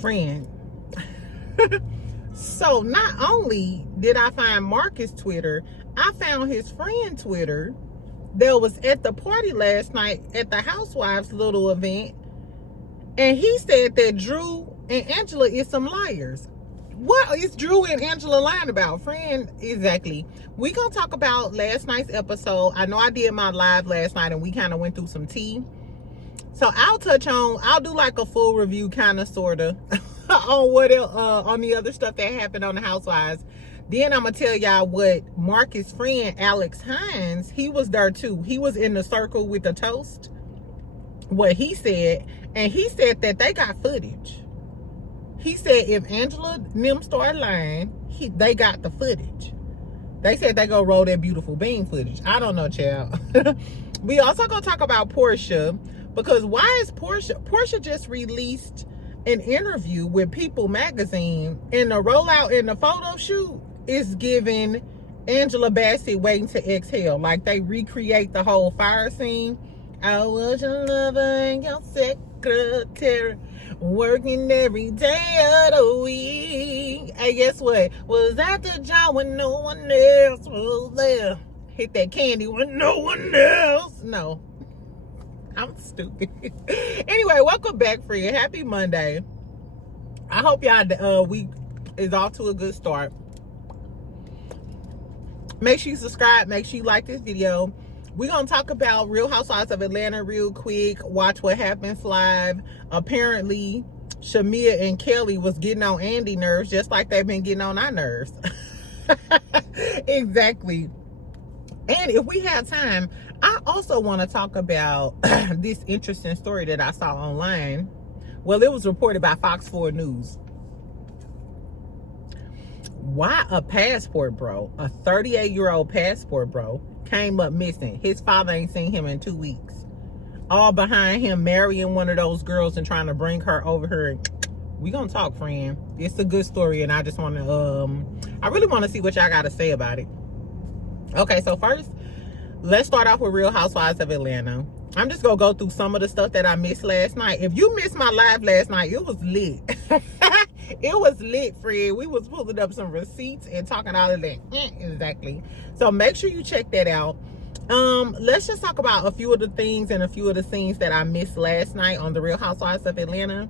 Friend. So not only did I find Marcus' Twitter, I found his friend Twitter that was at the party last night at the Housewives little event. And he said that Drew and Angela is some liars. What is Drew and Angela lying about, friend? Exactly. We gonna talk about last night's episode. I know I did my live last night and we kind of went through some tea. So I'll do like a full review, kind of, sort of, on what on the other stuff that happened on the Housewives. Then I'm gonna tell y'all what Marcus' friend Alex Hines, he was there too. He was in the circle with the toast. What he said, and he said that they got footage. He said if Angela and them start lying, they got the footage. They said they go roll that beautiful bean footage. I don't know, child. We also gonna talk about Portia, because why is Portia just released an interview with People magazine, and the rollout in the photo shoot is giving Angela Bassett waiting to exhale. Like they recreate the whole fire scene. I was your lover and your secretary, working every day of the week. Hey, guess what? Was at the job when no one else was there. Hit that candy when no one else. No, I'm stupid. Anyway, welcome back, friend. Happy Monday. I hope y'all week is off to a good start. Make sure you subscribe. Make sure you like this video. We're going to talk about Real Housewives of Atlanta real quick. Watch What Happens Live. Apparently, Shamia and Kelly was getting on Andy nerves just like they've been getting on our nerves. Exactly. And if we have time, I also want to talk about this interesting story that I saw online. Well, it was reported by Fox 4 News. Why a passport bro, a 38-year-old passport bro, came up missing. His father ain't seen him in 2 weeks. All behind him marrying one of those girls and trying to bring her over here. We gonna talk, friend. It's a good story, and I just want to, I really want to see what y'all got to say about it. Okay, so first, let's start off with Real Housewives of Atlanta. I'm just gonna go through some of the stuff that I missed last night. If you missed my live last night, it was lit. It was lit, friend. We was pulling up some receipts and talking all of that. Exactly. So make sure you check that out. Let's just talk about a few of the things and a few of the scenes that I missed last night on the Real Housewives of Atlanta.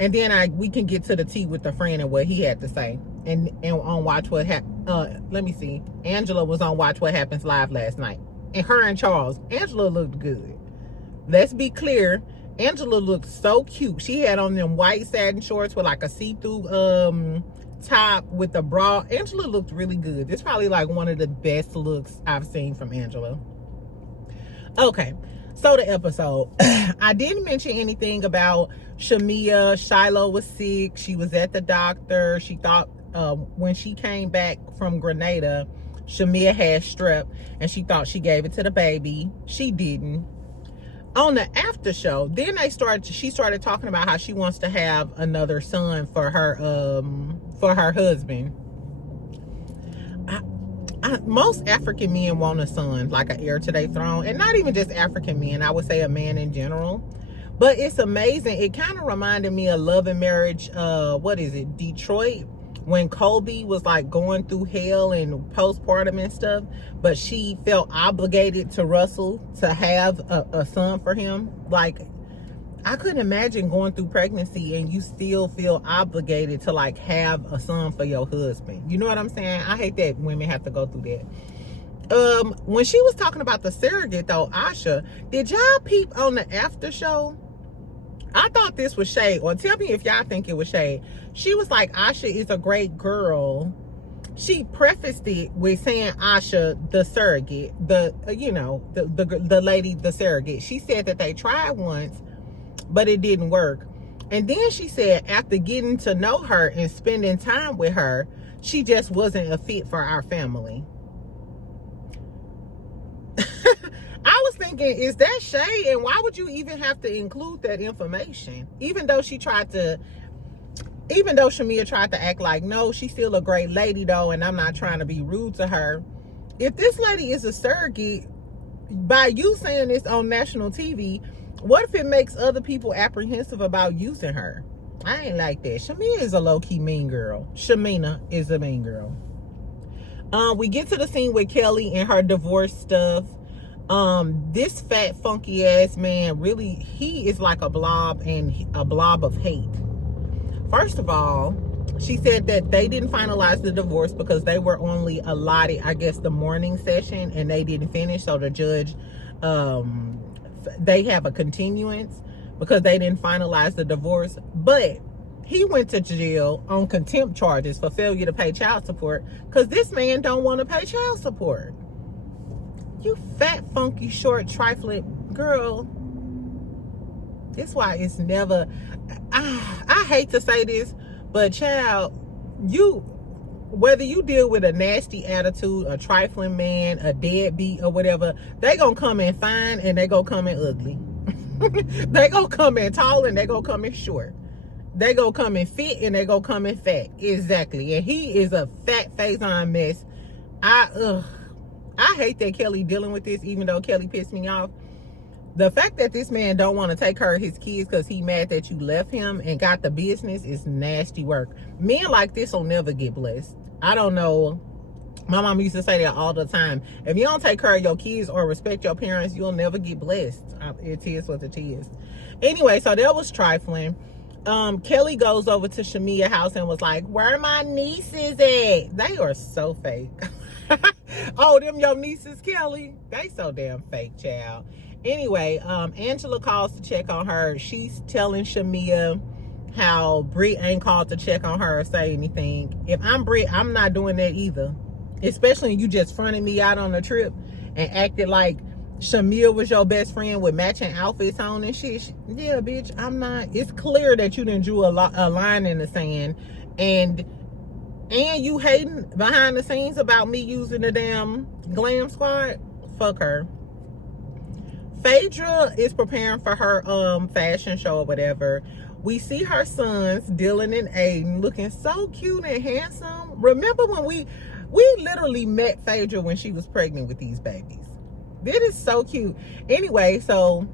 And then we can get to the tea with the friend and what he had to say. And on Watch What let me see. Angela was on Watch What Happens Live last night. And her and Charles. Angela looked good. Let's be clear. Angela looked so cute. She had on them white satin shorts with like a see-through top with the bra. Angela looked really good. This is probably like one of the best looks I've seen from Angela. Okay, so the episode. I didn't mention anything about Shamia. Shiloh was sick. She was at the doctor. She thought when she came back from Grenada, Shamia had strep, and she thought she gave it to the baby. She didn't. On the after show, then she started talking about how she wants to have another son for her husband. Most African men want a son, like an heir to their throne, and not even just African men, I would say a man in general. But it's amazing. It kind of reminded me of Love and Marriage, Detroit, when Colby was like going through hell and postpartum and stuff, but she felt obligated to Russell to have a son for him. Like, I couldn't imagine going through pregnancy and you still feel obligated to like have a son for your husband. You know what I'm saying? I hate that women have to go through that. When she was talking about the surrogate though, Asha, did y'all peep on the after show? I thought this was shade, or tell me if y'all think it was shade. She was like, Asha is a great girl. She prefaced it with saying Asha, the surrogate, the lady, the surrogate. She said that they tried once, but it didn't work. And then she said after getting to know her and spending time with her, she just wasn't a fit for our family. I was thinking, is that shade? And why would you even have to include that information? Even though Shamia tried to act like, no, she's still a great lady though, and I'm not trying to be rude to her. If this lady is a surrogate, by you saying this on national TV, what if it makes other people apprehensive about using her? I ain't like that. Shamina is a low-key mean girl. Shamina is a mean girl. We get to the scene with Kelly and her divorce stuff. This fat, funky ass man, really, he is like a blob, and a blob of hate. First of all, she said that they didn't finalize the divorce because they were only allotted, I guess, the morning session, and they didn't finish. So the judge, they have a continuance because they didn't finalize the divorce. But he went to jail on contempt charges for failure to pay child support because this man don't want to pay child support. You fat, funky, short, trifling girl. That's why it's never... I hate to say this, but child, whether you deal with a nasty attitude, a trifling man, a deadbeat, or whatever, they gonna come in fine and they gonna come in ugly. They gonna come in tall and they gonna come in short. They gonna come in fit and they gonna come in fat. Exactly. And he is a fat faison mess. I hate that Kelly dealing with this, even though Kelly pissed me off. The fact that this man don't want to take care of his kids because he mad that you left him and got the business is nasty work. Men like this will never get blessed. I don't know. My mom used to say that all the time. If you don't take care of your kids or respect your parents, you'll never get blessed. It is what it is. Anyway, so that was trifling. Kelly goes over to Shamia's house and was like, where are my nieces at? They are so fake. Oh, them your nieces, Kelly? They so damn fake, child. Anyway, Angela calls to check on her. She's telling Shamia how Britt ain't called to check on her or say anything. If I'm Britt, I'm not doing that either. Especially when you just fronted me out on a trip and acted like Shamia was your best friend with matching outfits on and shit. Yeah, bitch, I'm not. It's clear that you done drew a line in the sand. And you hating behind the scenes about me using the damn glam squad? Fuck her. Phaedra is preparing for her fashion show or whatever. We see her sons, Dylan and Aiden, looking so cute and handsome. Remember when we literally met Phaedra when she was pregnant with these babies. This is so cute. Anyway, so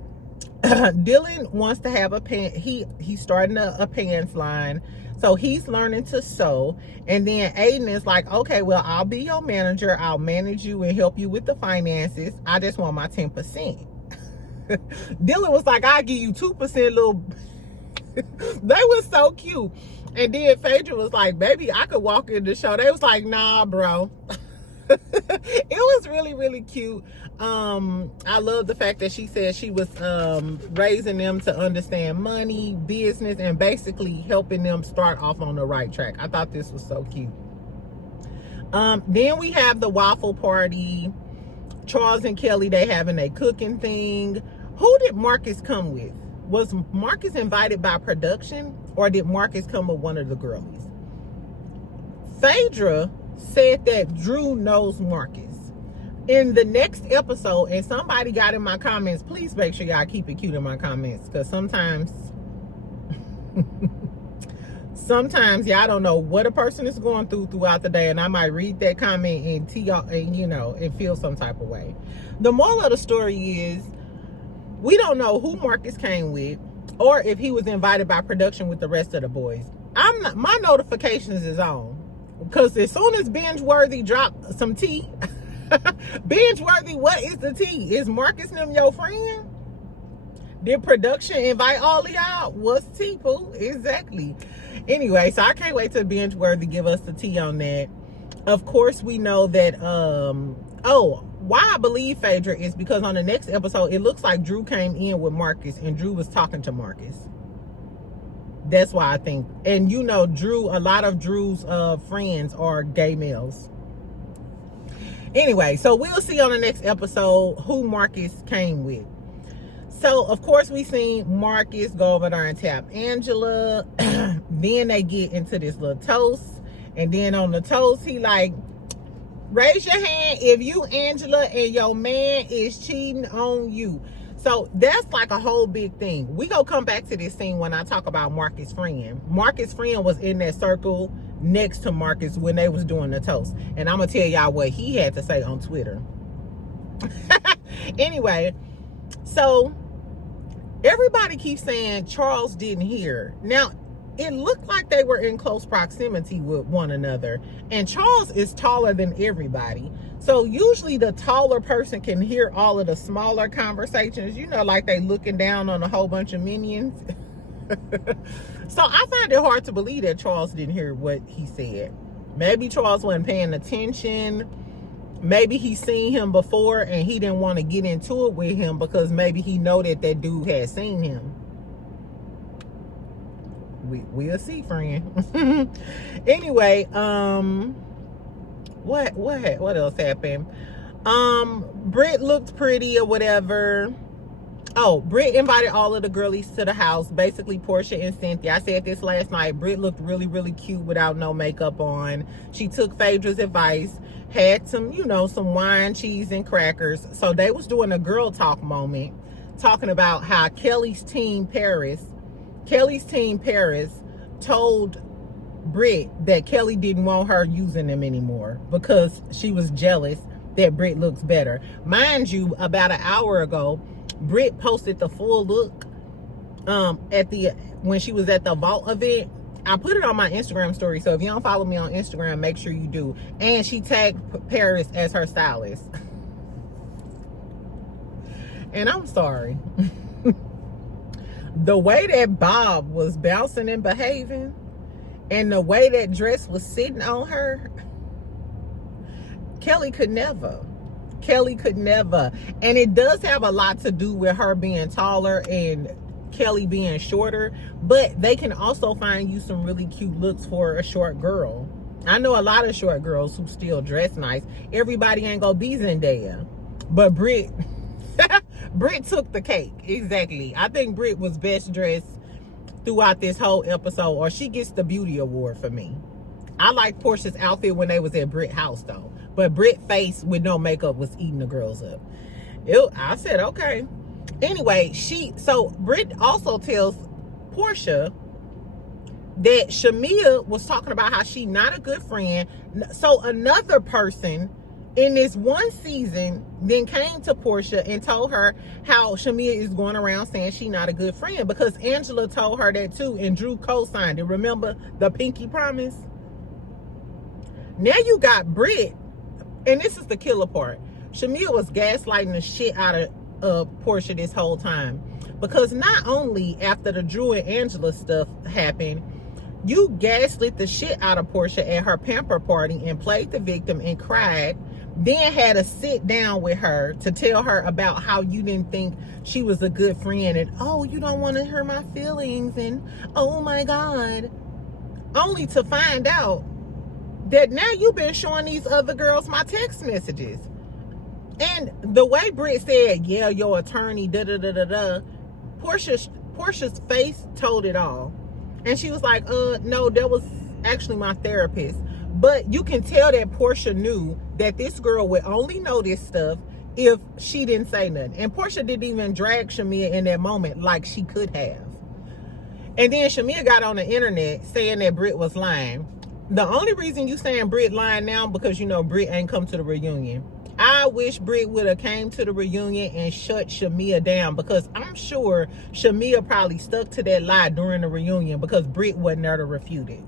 Dylan wants to have a pants. He's starting a pants line. So he's learning to sew. And then Aiden is like, okay, well, I'll be your manager. I'll manage you and help you with the finances. I just want my 10%. Dylan was like, I'll give you 2%, little. They were so cute. And then Phaedra was like, baby, I could walk in the show. They was like, nah, bro. It was really, really cute. I love the fact that she said she was raising them to understand money, business, and basically helping them start off on the right track. I thought this was so cute. Then we have the waffle party. Charles and Kelly, they having a cooking thing. Who did Marcus come with? Was Marcus invited by production, or did Marcus come with one of the girlies? Phaedra said that Drew knows Marcus. In the next episode, and somebody got in my comments, please make sure y'all keep it cute in my comments, because sometimes y'all don't know what a person is going through throughout the day, and I might read that comment and tell y'all, and and feel some type of way. The moral of the story is, we don't know who Marcus came with, or if he was invited by production with the rest of the boys. My notifications is on, because as soon as Binge Worthy dropped some tea, Binge Worthy, what is the tea? Is Marcus and them your friend? Did production invite all of y'all? What's tea, poo? Exactly. Anyway, so I can't wait till Binge Worthy give us the tea on that. Of course, we know that, why I believe Phaedra is because on the next episode, it looks like Drew came in with Marcus and Drew was talking to Marcus. That's why I think. And Drew, a lot of Drew's friends are gay males. Anyway, so we'll see on the next episode who Marcus came with. So, of course, we seen Marcus go over there and tap Angela. Then they get into this little toast. And then on the toast, he like, raise your hand if you, Angela, and your man is cheating on you. So that's like a whole big thing. We gonna come back to this scene when I talk about Marcus' friend. Marcus' friend was in that circle next to Marcus when they was doing the toast. And I'm gonna tell y'all what he had to say on Twitter. Anyway, so everybody keeps saying Charles didn't hear. Now, it looked like they were in close proximity with one another. And Charles is taller than everybody. So usually the taller person can hear all of the smaller conversations, you know, like they looking down on a whole bunch of minions. So I find it hard to believe that Charles didn't hear what he said. Maybe Charles wasn't paying attention. Maybe he seen him before and he didn't want to get into it with him because maybe he know that that dude had seen him. We'll see, friend. Anyway, what else happened? Britt looked pretty or whatever. Oh, Britt invited all of the girlies to the house, basically Portia and Cynthia. I said this last night. Britt looked really, really cute without no makeup on. She took Phaedra's advice, had some, you know, some wine, cheese, and crackers. So they was doing a girl talk moment, talking about how Kelly's team Paris told Britt that Kelly didn't want her using them anymore because she was jealous that Britt looks better. Mind you, about an hour ago, Britt posted the full look when she was at the Vault event. I put it on my Instagram story, so if you don't follow me on Instagram, make sure you do. And she tagged Paris as her stylist. And I'm sorry. The way that Bob was bouncing and behaving, and the way that dress was sitting on her, Kelly could never. And it does have a lot to do with her being taller and Kelly being shorter, but they can also find you some really cute looks for a short girl. I know a lot of short girls who still dress nice. Everybody ain't gonna be Zendaya, but Britt took the cake. Exactly. I think Britt was best dressed throughout this whole episode, or she gets the beauty award for me. I like Portia's outfit when they was at Britt's house though, but Britt's face with no makeup was eating the girls up. I said, okay. Anyway, so Britt also tells Portia that Shamia was talking about how she not a good friend. So another person in this one season then came to Portia and told her how Shamia is going around saying she not a good friend, because Angela told her that too, and Drew co-signed it. Remember the pinky promise? Now you got Britt, and this is the killer part. Shamia was gaslighting the shit out of Portia this whole time, because not only after the Drew and Angela stuff happened, you gaslit the shit out of Portia at her pamper party and played the victim and cried, then had a sit down with her to tell her about how you didn't think she was a good friend, and oh, you don't want to hurt my feelings, and oh my God, only to find out that now you've been showing these other girls my text messages. And the way Britt said, yeah, your attorney, da-da-da-da-da, Portia's face told it all. And she was like, no, that was actually my therapist. But you can tell that Portia knew that this girl would only know this stuff if she didn't say nothing. And Portia didn't even drag Shamia in that moment like she could have. And then Shamia got on the internet saying that Britt was lying. The only reason you saying Britt lying now because you know Britt ain't come to the reunion. I wish Britt would have came to the reunion and shut Shamia down, because I'm sure Shamia probably stuck to that lie during the reunion because Britt wasn't there to refute it.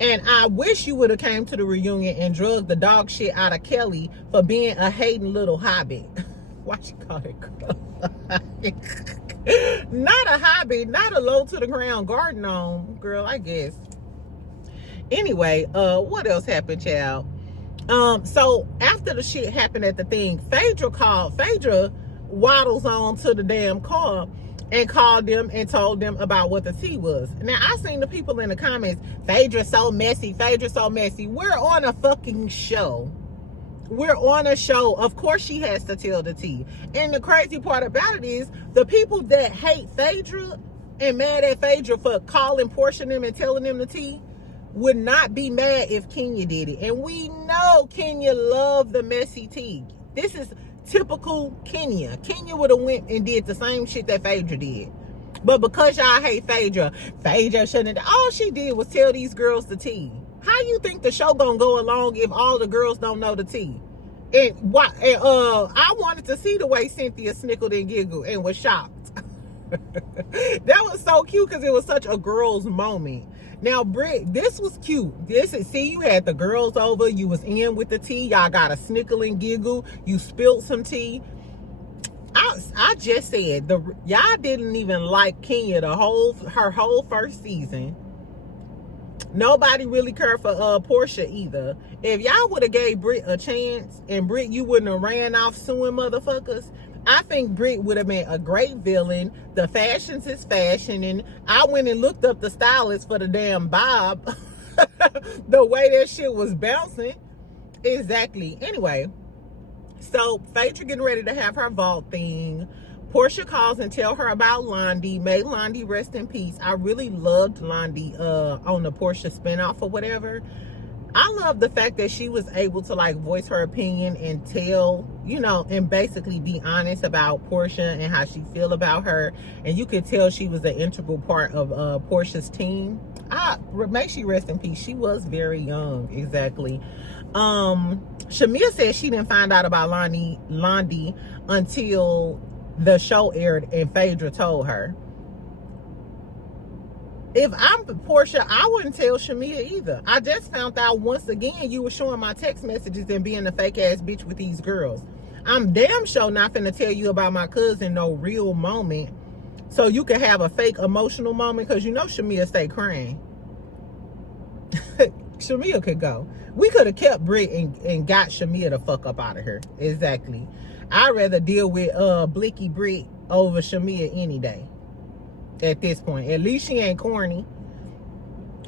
And I wish you would have came to the reunion and drugged the dog shit out of Kelly for being a hating little hobbit. Why she call it girl? Not a hobbit, not a low to the ground garden gnome, girl, I guess. Anyway, what else happened, child? So after the shit happened at the thing, Phaedra waddles on to the damn car and called them and told them about what the tea was. Now, I seen the people in the comments, Phaedra's so messy, Phaedra's so messy. We're on a fucking show. We're on a show. Of course she has to tell the tea. And the crazy part about it is, the people that hate Phaedra and mad at Phaedra for calling Portia them and telling them the tea would not be mad if Kenya did it. And we know Kenya loved the messy tea. This is typical Kenya. Kenya would have went and did the same shit that Phaedra did. But because y'all hate Phaedra shouldn't have. All she did was tell these girls the tea. How you think the show gonna go along if all the girls don't know the tea? And I wanted to see the way Cynthia snickled and giggled and was shocked. That was so cute because it was such a girl's moment. Now, Britt, this was cute. See, you had the girls over. You was in with the tea. Y'all got a snickle and giggle. You spilled some tea. I just said, y'all didn't even like Kenya her whole first season. Nobody really cared for Portia either. If y'all would have gave Britt a chance, and Britt, you wouldn't have ran off suing motherfuckers, I think Britt would have been a great villain. The fashions is fashioning. I went and looked up the stylist for the damn bob. The way that shit was bouncing. Exactly. Anyway, so Phaedra getting ready to have her vault thing. Portia calls and tell her about Londi. May Londi rest in peace. I really loved Londi on the Portia spinoff or whatever. I love the fact that she was able to like voice her opinion and tell, you know, and basically be honest about Portia and how she feel about her. And you could tell she was an integral part of Portia's team. May she rest in peace. She was very young, exactly. Shamia said she didn't find out about Londi until the show aired and Phaedra told her. If I'm Portia, I wouldn't tell Shamia either. I just found out once again you were showing my text messages and being a fake ass bitch with these girls. I'm damn sure not finna tell you about my cousin no real moment so you can have a fake emotional moment, because you know Shamia stay crying. Shamia could go. We could have kept Britt and got Shamia the fuck up out of here. Exactly. I'd rather deal with Blicky Britt over Shamia any day. At this point, at least she ain't corny.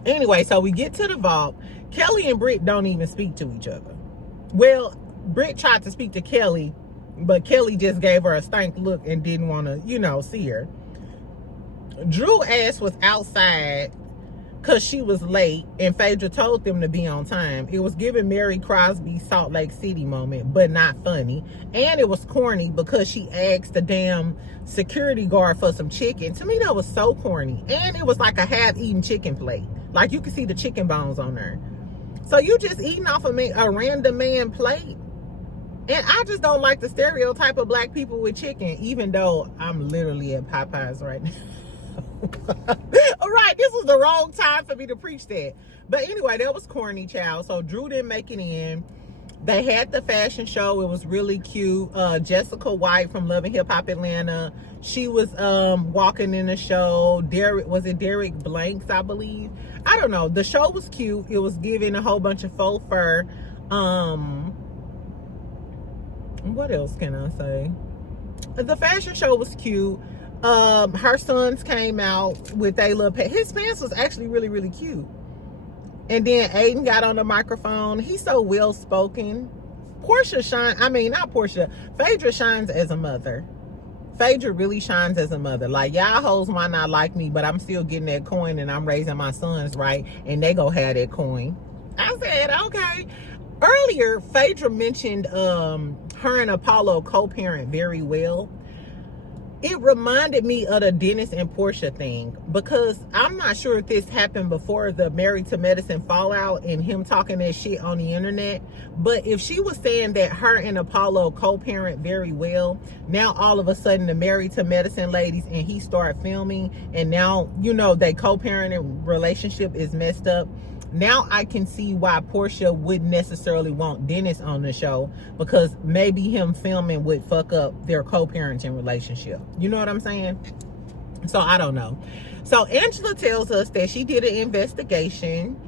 Anyway, so we get to the vault. Kelly and Britt don't even speak to each other. Well, Britt tried to speak to Kelly, but Kelly just gave her a stank look and didn't want to, you know, see her. Drew ass was outside because she was late, and Phaedra told them to be on time. It was giving Mary Crosby Salt Lake City moment, but not funny. And it was corny because she asked the damn security guard for some chicken. To me, that was so corny. And it was like a half-eaten chicken plate. Like, you could see the chicken bones on there. So you just eating off of a random man plate? And I just don't like the stereotype of black people with chicken, even though I'm literally at Popeyes right now. All right, this was the wrong time for me to preach that. But anyway, that was corny, child. So Drew didn't make it in. They had the fashion show. It was really cute. Jessica White from Love and Hip Hop Atlanta, she was walking in the show. Derek Blanks, I believe. I don't know. The show was cute. It was giving a whole bunch of faux fur. What else can I say? The fashion show was cute. Her sons came out with a little his pants was actually really, really cute. And then Aiden got on the microphone. He's so well spoken. Phaedra shines as a mother. Phaedra really shines as a mother. Like, y'all hoes might not like me, but I'm still getting that coin and I'm raising my sons right, and they go have that coin. I said, okay. Earlier, Phaedra mentioned her and Apollo co-parent very well. It reminded me of the Dennis and Portia thing, because I'm not sure if this happened before the Married to Medicine fallout and him talking that shit on the internet. But if she was saying that her and Apollo co-parent very well, now all of a sudden the Married to Medicine ladies and he started filming, and now, you know, they co-parenting relationship is messed up. Now I can see why Portia wouldn't necessarily want Dennis on the show, because maybe him filming would fuck up their co-parenting relationship. You know what I'm saying? So I don't know. So Angela tells us that she did an investigation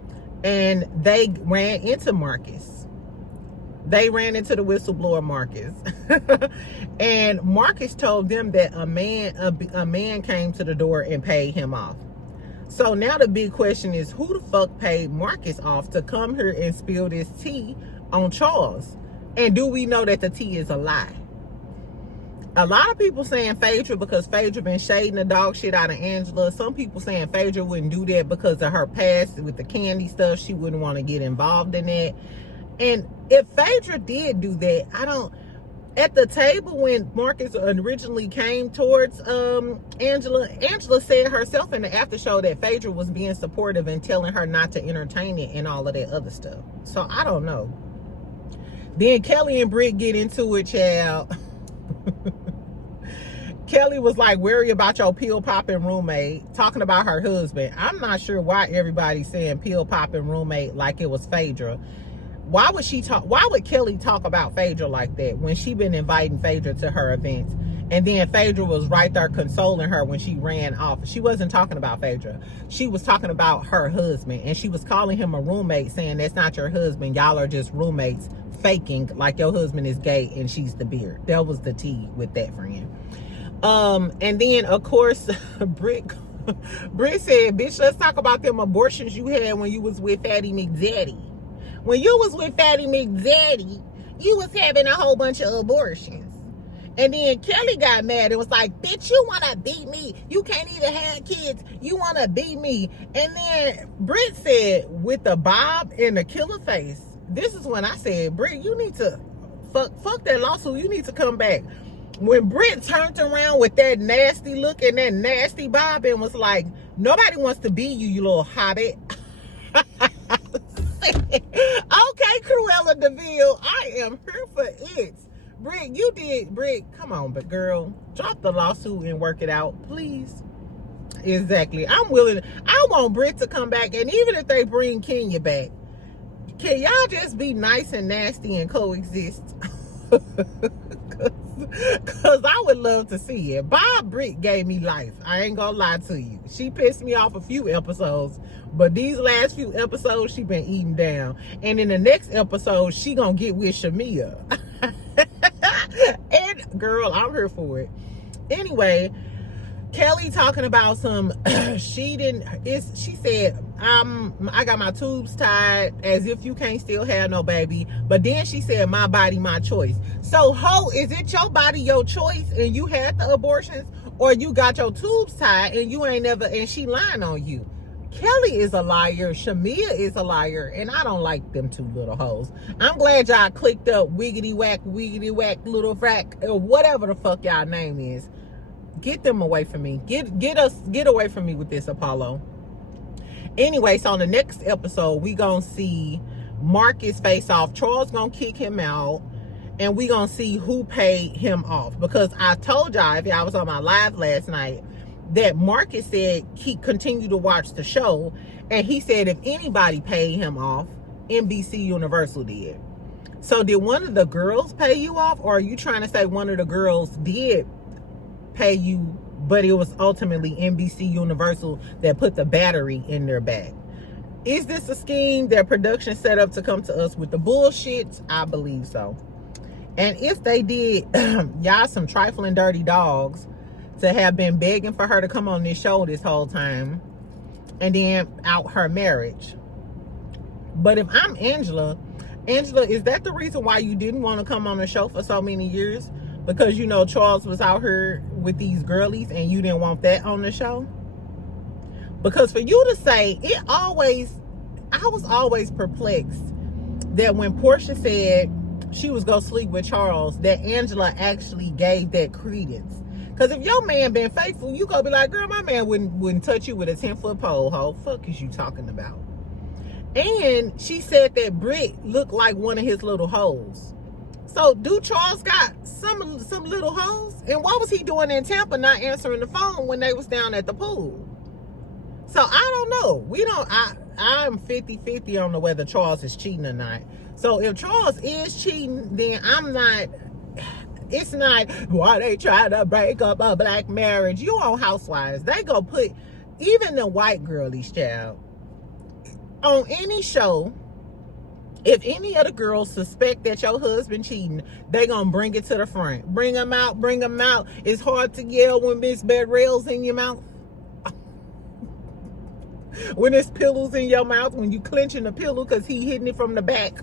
and they ran into Marcus. They ran into the whistleblower Marcus. And Marcus told them that a man came to the door and paid him off. So now the big question is, who the fuck paid Marcus off to come here and spill this tea on Charles? And do we know that the tea is a lie? A lot of people saying Phaedra, because Phaedra been shading the dog shit out of Angela. Some people saying Phaedra wouldn't do that because of her past with the candy stuff. She wouldn't want to get involved in that. And if Phaedra did do that, at the table when Marcus originally came towards Angela said herself in the after show that Phaedra was being supportive and telling her not to entertain it and all of that other stuff. So I don't know. Then Kelly and Britt get into it, child. Kelly was like, worry about your pill popping roommate, talking about her husband. I'm not sure why everybody's saying pill popping roommate like it was Phaedra. Why would Kelly talk about Phaedra like that when she been inviting Phaedra to her events? And then Phaedra was right there consoling her when she ran off. She wasn't talking about Phaedra. She was talking about her husband. And she was calling him a roommate, saying that's not your husband. Y'all are just roommates, faking like your husband is gay and she's the beard. That was the tea with that friend. And then of course, Britt said, bitch, let's talk about them abortions you had when you was with Fatty McDaddy. When you was with Fatty McDaddy, you was having a whole bunch of abortions. And then Kelly got mad and was like, bitch, you want to beat me. You can't even have kids. You want to beat me. And then Britt said, with the bob and the killer face, this is when I said, Britt, you need to, fuck that lawsuit. You need to come back. When Britt turned around with that nasty look and that nasty bob and was like, nobody wants to beat you, you little hobbit. Okay, Cruella DeVille, I am here for it. Britt, come on, but girl, drop the lawsuit and work it out, please. Exactly. I want Britt to come back, and even if they bring Kenya back, can y'all just be nice and nasty and coexist? Cause I would love to see it. Bob Britt gave me life. I ain't gonna lie to you. She pissed me off a few episodes, but these last few episodes she been eating down. And in the next episode, she gonna get with Shamia. And girl, I'm here for it. Anyway, Kelly talking about some she said, I got my tubes tied, as if you can't still have no baby. But then she said, my body, my choice. So ho, is it your body, your choice, and you had the abortions, or you got your tubes tied and you ain't never, and she lying on you? Kelly is a liar, Shamia is a liar, and I don't like them two little hoes. I'm glad y'all clicked up wiggity whack, little frack, or whatever the fuck y'all name is. Get them away from me. Get away from me with this, Apollo. Anyway, so on the next episode, we gonna see Marcus face off. Charles gonna kick him out, and we gonna see who paid him off. Because I told y'all, if y'all was on my live last night, that Marcus said he continued to watch the show, and he said if anybody paid him off, NBC Universal did. So did one of the girls pay you off, or are you trying to say one of the girls did pay you, but it was ultimately NBC Universal that put the battery in their back? Is this a scheme that production set up to come to us with the bullshit? I believe so. And if they did, y'all some trifling dirty dogs to have been begging for her to come on this show this whole time and then out her marriage. But if I'm Angela, is that the reason why you didn't want to come on the show for so many years? Because, you know, Charles was out here with these girlies and you didn't want that on the show? Because for you to say, I was always perplexed that when Portia said she was going to sleep with Charles, that Angela actually gave that credence. Because if your man been faithful, you gonna be like, girl, my man wouldn't touch you with a 10-foot pole, ho. Fuck is you talking about? And she said that Britt looked like one of his little hoes. So do Charles got some little hoes? And what was he doing in Tampa not answering the phone when they was down at the pool? So I don't know. I'm 50-50 on whether Charles is cheating or not. So if Charles is cheating, then it's not why they try to break up a black marriage. You on Housewives. They go put even the white girlies, child, on any show. If any of the girls suspect that your husband cheating, they gonna bring it to the front. Bring them out. It's hard to yell when Miss Bedrell's in your mouth. When there's pillows in your mouth, when you clenching the pillow because he hitting it from the back.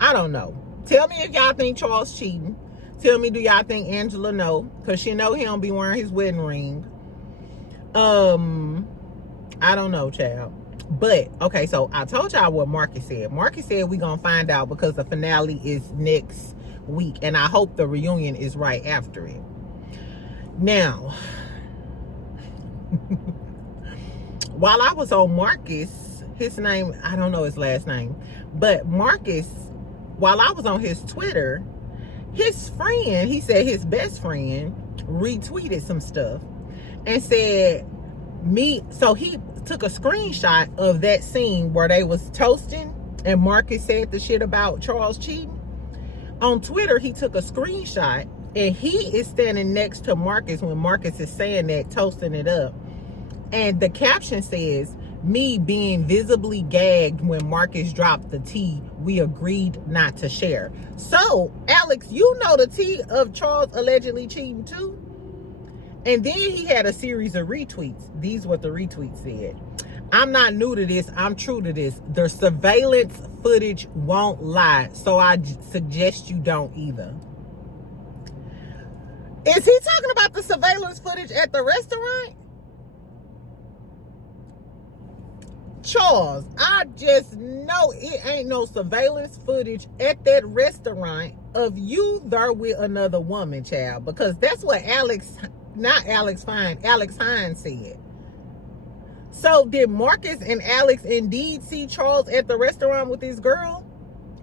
I don't know. Tell me if y'all think Charles cheating. Tell me, do y'all think Angela know? Because she know he don't be wearing his wedding ring. I don't know, child. But, okay, so I told y'all what Marcus said. Marcus said we gonna find out because the finale is next week. And I hope the reunion is right after it. Now, while I was on Marcus, his name, I don't know his last name. But Marcus, while I was on his Twitter, his friend, he said his best friend, retweeted some stuff and said so he took a screenshot of that scene where they was toasting and Marcus said the shit about Charles cheating. On Twitter, he took a screenshot and he is standing next to Marcus when Marcus is saying that, toasting it up. And the caption says, "Me being visibly gagged when Marcus dropped the tea we agreed not to share." So, Alex, you know the tea of Charles allegedly cheating too? And then he had a series of retweets. These what the retweets said. "I'm not new to this. I'm true to this. The surveillance footage won't lie, so I suggest you don't either." Is he talking about the surveillance footage at the restaurant? Charles, I just know it ain't no surveillance footage at that restaurant of you there with another woman, child, because that's what Alex Hines said. So did Marcus and Alex indeed see Charles at the restaurant with this girl?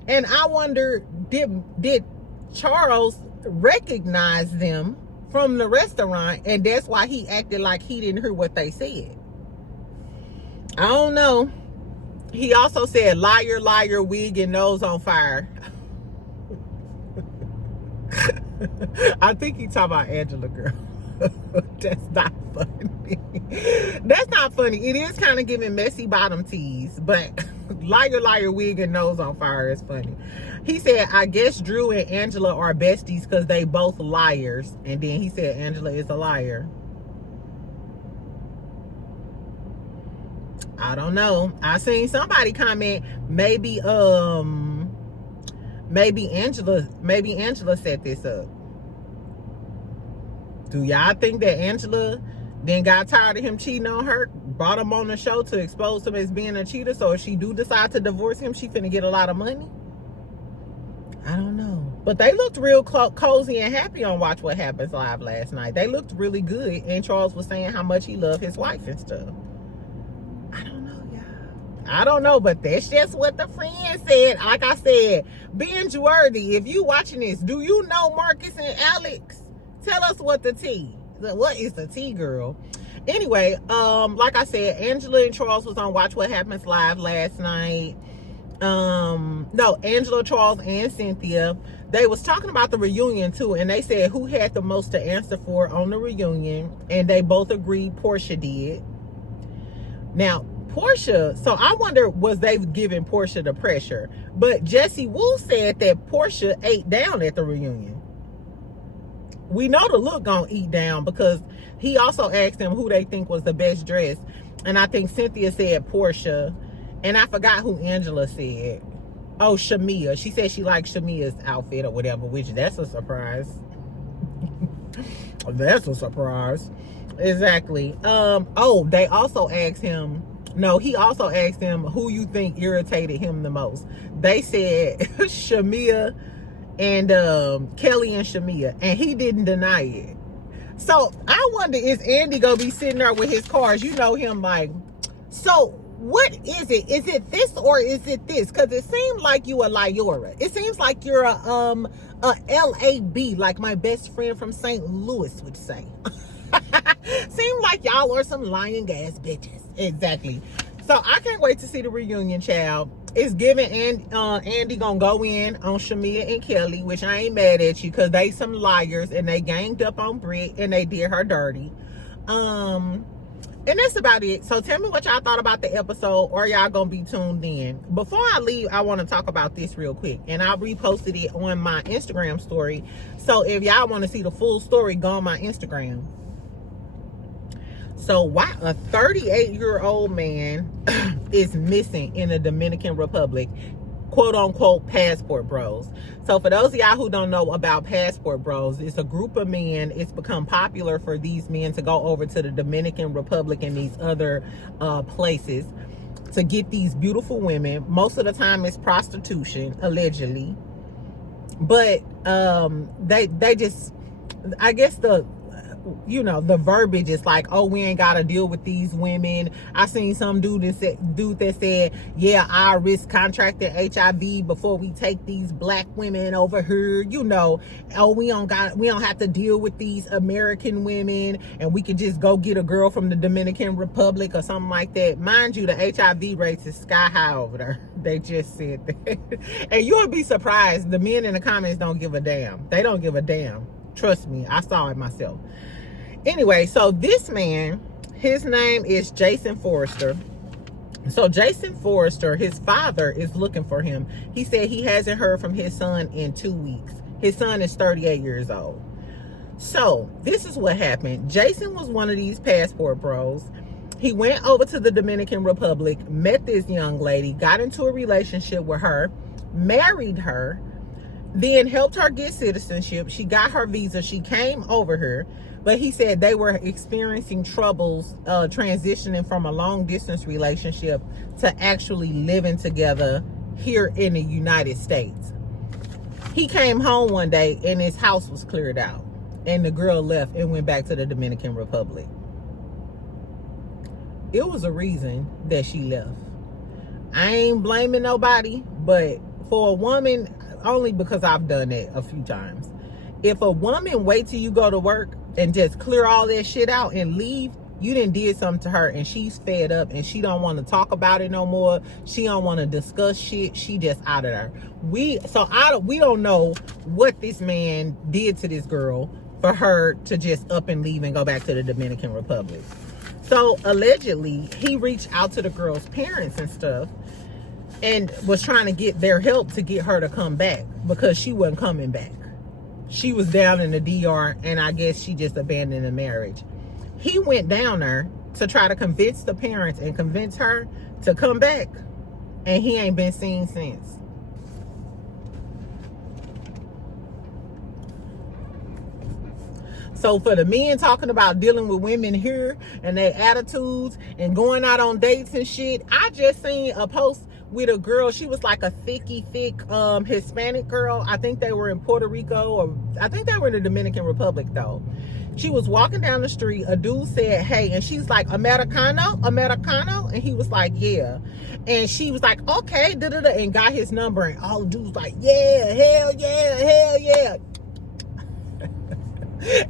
And I wonder, did Charles recognize them from the restaurant and that's why he acted like he didn't hear what they said? I don't know. He also said, "Liar, liar, wig and nose on fire." I think he talking about Angela, girl. That's not funny. That's not funny. It is kind of giving messy bottom tease, but liar, liar, wig and nose on fire is funny. He said, "I guess Drew and Angela are besties because they both liars." And then he said Angela is a liar. I don't know. I seen somebody comment, maybe Angela set this up. Do y'all think that Angela then got tired of him cheating on her, brought him on the show to expose him as being a cheater, so if she do decide to divorce him, she finna get a lot of money? I don't know. But they looked real cozy and happy on Watch What Happens Live last night. They looked really good, and Charles was saying how much he loved his wife and stuff. I don't know, y'all. I don't know, but that's just what the friend said. Like I said, binge worthy. If you watching this, do you know Marcus and Alex? Tell us what the tea. What is the tea, girl? Anyway, like I said, Angela and Charles was on Watch What Happens Live last night. No, Angela, Charles, and Cynthia. They was talking about the reunion too, and they said who had the most to answer for on the reunion, and they both agreed Portia did. Now, Portia, so I wonder, was they giving Portia the pressure? But Jesse Wu said that Portia ate down at the reunion. We know the look gonna eat down because he also asked them who they think was the best dressed. And I think Cynthia said Portia. And I forgot who Angela said. Oh, Shamia. She said she liked Shamia's outfit or whatever, which that's a surprise. That's a surprise. Exactly. Oh, they also asked him, no, he also asked them who you think irritated him the most. They said Shamia and Kelly and Shamia, and he didn't deny it. So I wonder, is Andy gonna be sitting there with his cards? You know him, like, so what is it? Is it this or is it this? Because it seems like you a Lyora. It seems like you're a LAB, like my best friend from St. Louis would say. Seem like y'all are some lying ass bitches. Exactly. So I can't wait to see the reunion, child. It's giving Andy gonna go in on Shamia and Kelly, which I ain't mad at you because they some liars and they ganged up on Britt and they did her dirty. And that's about it. So tell me what y'all thought about the episode, or y'all gonna be tuned in. Before I leave, I want to talk about this real quick, and I reposted it on my Instagram story. So if y'all want to see the full story, go on my Instagram. So why a 38-year-old man is missing in the Dominican Republic, quote unquote passport bros. So for those of y'all who don't know about passport bros, it's a group of men. It's become popular for these men to go over to the Dominican Republic and these other places to get these beautiful women. Most of the time it's prostitution, allegedly. But they just, I guess the you know, the verbiage is like, oh, we ain't got to deal with these women. I seen some dude that said, yeah, I risk contracting HIV before we take these black women over here. You know, oh, we don't have to deal with these American women, and we could just go get a girl from the Dominican Republic or something like that. Mind you, the HIV rates is sky high over there. They just said that. And you'll be surprised, the men in the comments don't give a damn. They don't give a damn. Trust me, I saw it myself. Anyway, so this man, his name is Jason Forrester. So Jason Forrester, his father is looking for him. He said he hasn't heard from his son in 2 weeks. His son is 38 years old. So this is what happened. Jason was one of these passport bros. He went over to the Dominican Republic, met this young lady, got into a relationship with her, married her, then helped her get citizenship. She got her visa. She came over here. But he said they were experiencing troubles transitioning from a long distance relationship to actually living together here in the United States. He came home one day and his house was cleared out. And the girl left and went back to the Dominican Republic. It was a reason that she left. I ain't blaming nobody, but for a woman, only because I've done that a few times. If a woman wait till you go to work and just clear all that shit out and leave, you done did something to her and she's fed up and she don't want to talk about it no more. She don't want to discuss shit. She just out of there. We don't know what this man did to this girl for her to just up and leave and go back to the Dominican Republic. So allegedly, he reached out to the girl's parents and stuff and was trying to get their help to get her to come back because she wasn't coming back. She was down in the DR and I guess she just abandoned the marriage. He went down there to try to convince the parents and convince her to come back, and he ain't been seen since. So for the men talking about dealing with women here and their attitudes and going out on dates and shit, I just seen a post with a girl. She was like a thick Hispanic girl. I think they were in Puerto Rico, or I think they were in the Dominican Republic though. She was walking down the street. A dude said, hey, and she's like, Americano? And he was like, yeah. And she was like, okay, da-da-da, and got his number. And all the dudes like, yeah, hell yeah, hell yeah.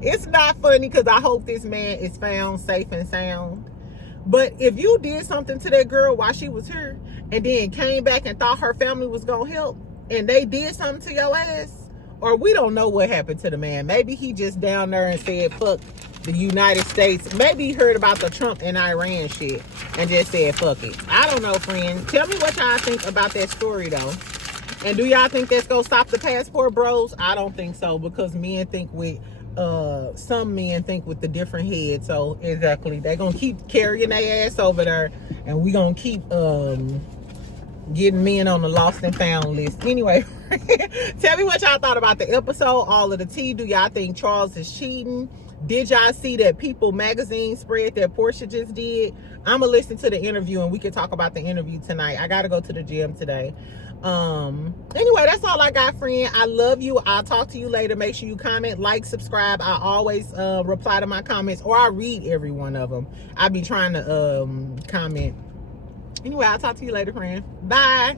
It's not funny because I hope this man is found safe and sound. But if you did something to that girl while she was here and then came back and thought her family was going to help and they did something to your ass, or we don't know what happened to the man. Maybe he just down there and said, fuck the United States. Maybe he heard about the Trump and Iran shit and just said, fuck it. I don't know, friend. Tell me what y'all think about that story, though. And do y'all think that's going to stop the passport bros? I don't think so, because some men think with the different heads. So, exactly. They're going to keep carrying their ass over there, and we going to keep getting men on the lost and found list. Anyway, tell me what y'all thought about the episode. All of the tea. Do y'all think Charles is cheating? Did y'all see that People magazine spread that Portia just did? I'm gonna listen to the interview and we can talk about the interview tonight. I gotta go to the gym today. Anyway, that's all I got, friend. I love you. I'll talk to you later. Make sure you comment, like, subscribe. I always reply to my comments, or I read every one of them. I be trying to comment. Anyway, I'll talk to you later, friend. Bye.